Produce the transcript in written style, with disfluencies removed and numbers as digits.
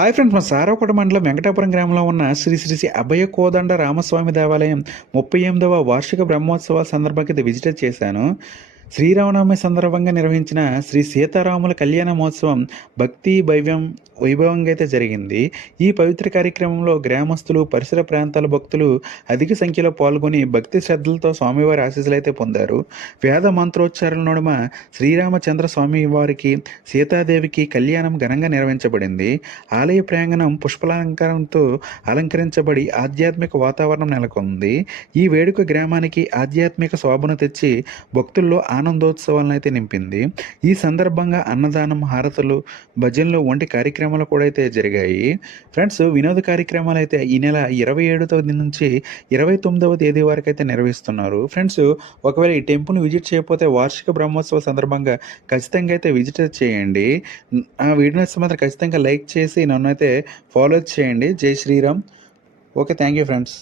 Hi friends, మా సారవకోట మండలం వెంకటాపురం గ్రామంలో ఉన్న శ్రీ శ్రీ శ్రీ అభయ కోదండ రామస్వామి దేవాలయం 38వ వార్షిక బ్రహ్మోత్సవాల సందర్భంగా ఇది విజిట్ చేశాను. శ్రీరామనవమి సందర్భంగా నిర్వహించిన శ్రీ సీతారాముల కళ్యాణ మహోత్సవం భక్తి వైభవంగా అయితే జరిగింది. ఈ పవిత్ర కార్యక్రమంలో గ్రామస్తులు, పరిసర ప్రాంతాల భక్తులు అధిక సంఖ్యలో పాల్గొని భక్తి శ్రద్ధలతో స్వామివారి ఆశీస్సులు అయితే పొందారు. వేద మంత్రోచ్చారణ నడుమ శ్రీరామచంద్ర స్వామి వారికి, సీతాదేవికి కళ్యాణం ఘనంగా నిర్వహించబడింది. ఆలయ ప్రాంగణం పుష్పాలంకారంతో అలంకరించబడి ఆధ్యాత్మిక వాతావరణం నెలకొంది. ఈ వేడుక గ్రామానికి ఆధ్యాత్మిక శోభను తెచ్చి భక్తుల్లో ఆనందోత్సవాలను అయితే నింపింది. ఈ సందర్భంగా అన్నదానం, హారతులు, భజనలు వంటి కార్యక్రమాలు కూడా అయితే జరిగాయి. ఫ్రెండ్స్, వినోద కార్యక్రమాలు అయితే ఈ నెల 27వ తేదీ నుంచి 29వ తేదీ వరకు అయితే నిర్వహిస్తున్నారు. ఫ్రెండ్స్, ఒకవేళ ఈ టెంపుల్ని విజిట్ చేయకపోతే వార్షిక బ్రహ్మోత్సవ సందర్భంగా ఖచ్చితంగా అయితే విజిట్ చేయండి. ఆ వీడియో నచ్చితే మాత్రం ఖచ్చితంగా లైక్ చేసి నన్ను అయితే ఫాలో చేయండి. జై Shriram. Okay, thank you friends.